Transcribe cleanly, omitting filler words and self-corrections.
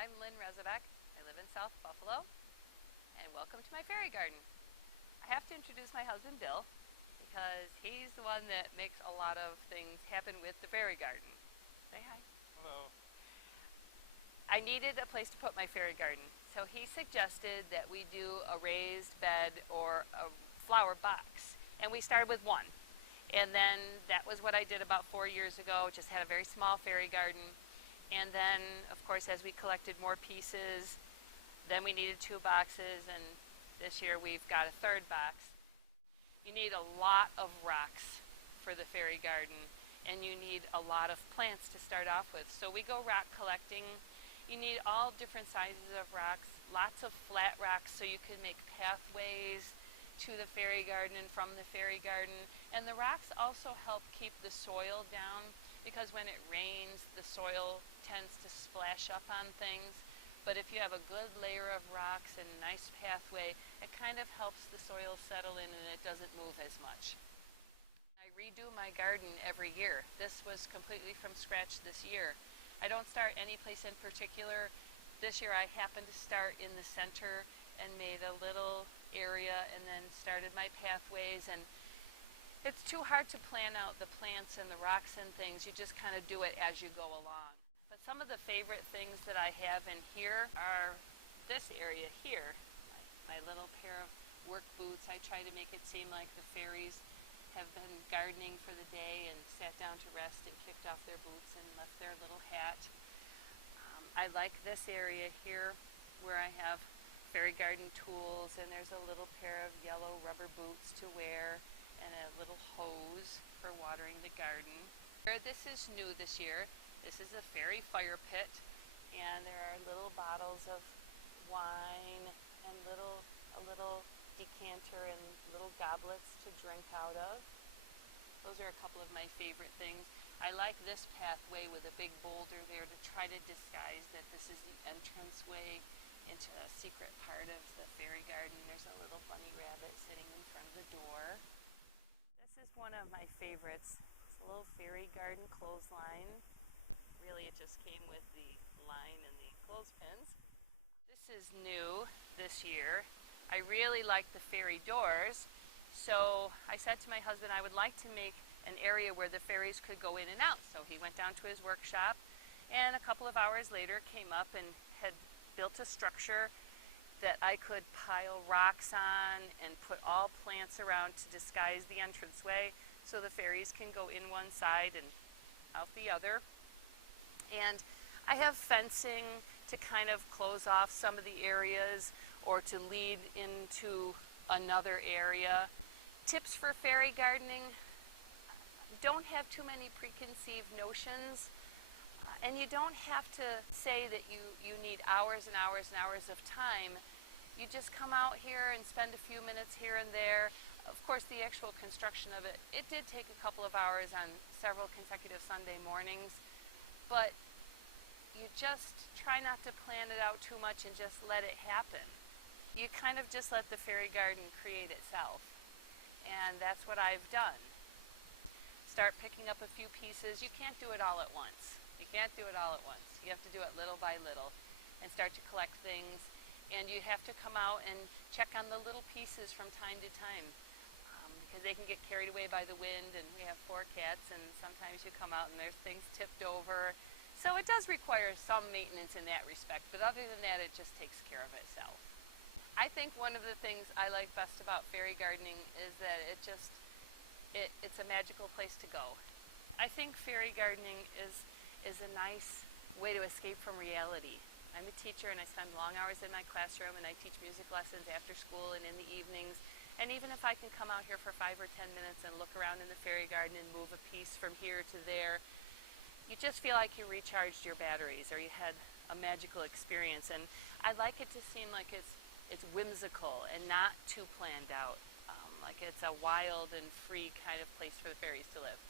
I'm Rezabek. I live in South Buffalo, and welcome to my fairy garden. I have to introduce my husband Bill because he's the one that makes a lot of things happen with the fairy garden. Say hi. Hello. I needed a place to put my fairy garden, so he suggested that we do a raised bed or a flower box, and we started with one. And then that was what I did about 4 years ago, just had a very small fairy garden. And then, of course, as we collected more pieces, then we needed 2 boxes, and this year we've got a 3rd box. You need a lot of rocks for the fairy garden, and you need a lot of plants to start off with. So we go rock collecting. You need all different sizes of rocks, lots of flat rocks so you can make pathways to the fairy garden and from the fairy garden. And the rocks also help keep the soil down, because when it rains, the soil tends to splash up on things. But if you have a good layer of rocks and a nice pathway, it kind of helps the soil settle in and it doesn't move as much. I redo my garden every year. This was completely from scratch this year. I don't start any place in particular. This year I happened to start in the center and made a little area and then started my pathways. And it's too hard to plan out the plants and the rocks and things. You just kind of do it as you go along. But some of the favorite things that I have in here are this area here. My little pair of work boots. I try to make it seem like the fairies have been gardening for the day and sat down to rest and kicked off their boots and left their little hat. I like this area here where I have fairy garden tools, and there's a little pair of yellow rubber boots to wear and a little hose for watering the garden. This is new this year. This is a fairy fire pit, and there are little bottles of wine and a little decanter and little goblets to drink out of. Those are a couple of my favorite things. I like this pathway with a big boulder there to try to disguise that this is the entranceway into a secret part of the fairy garden. There's a little bunny rabbit sitting in front of the door. This is one of my favorites. It's a little fairy garden clothesline. Really, it just came with the line and the clothespins. This is new this year. I really like the fairy doors, so I said to my husband I would like to make an area where the fairies could go in and out. So he went down to his workshop, and a couple of hours later came up and had built a structure that I could pile rocks on and put all plants around to disguise the entranceway so the fairies can go in one side and out the other. And I have fencing to kind of close off some of the areas or to lead into another area. Tips for fairy gardening: don't have too many preconceived notions. And you don't have to say that you need hours and hours and hours of time. You just come out here and spend a few minutes here and there. Of course, the actual construction of it did take a couple of hours on several consecutive Sunday mornings. But you just try not to plan it out too much and just let it happen. You kind of just let the fairy garden create itself. And that's what I've done. Start picking up a few pieces. You can't do it all at once. You can't do it all at once. You have to do it little by little and start to collect things. And you have to come out and check on the little pieces from time to time, because they can get carried away by the wind, and we have 4 cats, and sometimes you come out and there's things tipped over. So it does require some maintenance in that respect, but other than that, it just takes care of itself. I think one of the things I like best about fairy gardening is that it's a magical place to go. I think fairy gardening is a nice way to escape from reality. I'm a teacher and I spend long hours in my classroom, and I teach music lessons after school and in the evenings. And even if I can come out here for 5 or 10 minutes and look around in the fairy garden and move a piece from here to there, you just feel like you recharged your batteries or you had a magical experience. And I like it to seem like it's whimsical and not too planned out, like it's a wild and free kind of place for the fairies to live.